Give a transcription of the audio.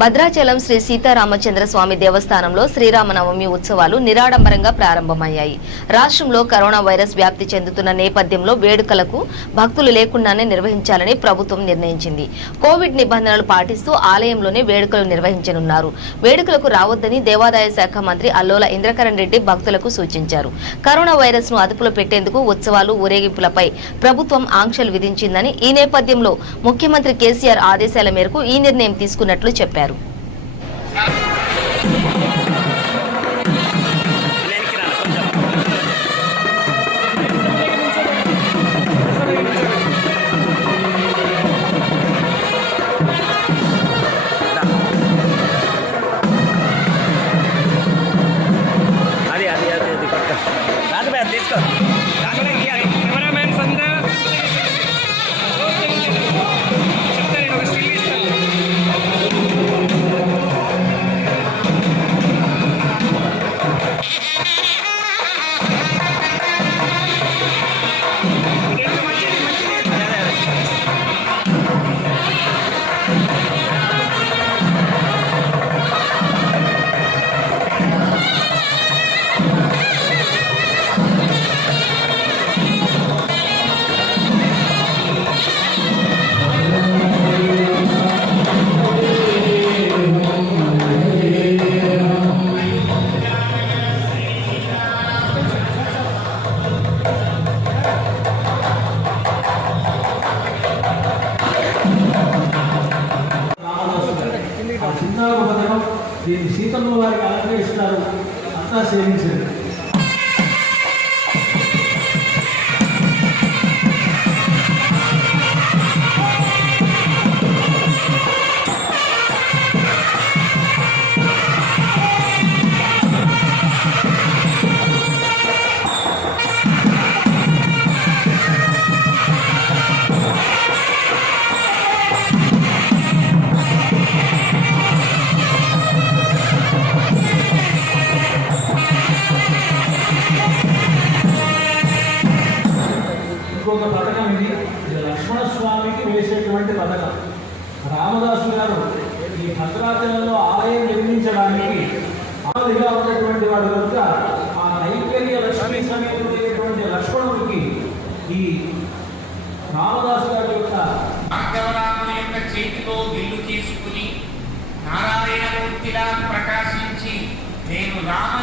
భద్రాచలం శ్రీ సీతారామచంద్ర స్వామి దేవస్థానంలో శ్రీరామనవమి ఉత్సవాలు నిరాడంబరంగా ప్రారంభమయ్యాయి. రాష్ట్రంలో కరోనా వైరస్ వ్యాప్తి చెందుతున్న నేపథ్యంలో వేడుకలకు భక్తులు లేకుండానే నిర్వహించాలని ప్రభుత్వం నిర్ణయించింది. కోవిడ్ నిబంధనలు పాటిస్తూ ఆలయంలోనే వేడుకలు నిర్వహించనున్నారు. వేడుకలకు రావద్దని దేవాదాయ శాఖ మంత్రి అల్లోల ఇంద్రకరణ్ రెడ్డి భక్తులకు సూచించారు. కరోనా వైరస్ ను అదుపులో పెట్టేందుకు ఉత్సవాలు ఊరేగింపులపై ప్రభుత్వం ఆంక్షలు విధించిందని, ఈ నేపథ్యంలో ముఖ్యమంత్రి కేసీఆర్ ఆదేశాల మేరకు ఈ నిర్ణయం తీసుకున్నట్లు చెప్పారు. దీన్ని సీతమ్మ వారికి అలంకరిస్తారు, అంతా సేవించారు. ఇంకొక పథకం ఇది లక్ష్మణస్వామికి వేసేటువంటి పథకం. రామదాసు గారు ఈ భద్రాచలంలో ఆలయం నిర్మించడానికి ఆదిగా ఉన్నటువంటి వాడు కనుక ఆ నైవేద్య లక్ష్మీ సమేతుడైనటువంటి లక్ష్మణుడికి ఈ రామదాసు గారి యొక్క భార్గవరాముని యొక్క చేతిలో విల్లు తీసుకుని నారాయణమూర్తిలా ప్రకాశించి నేను రామ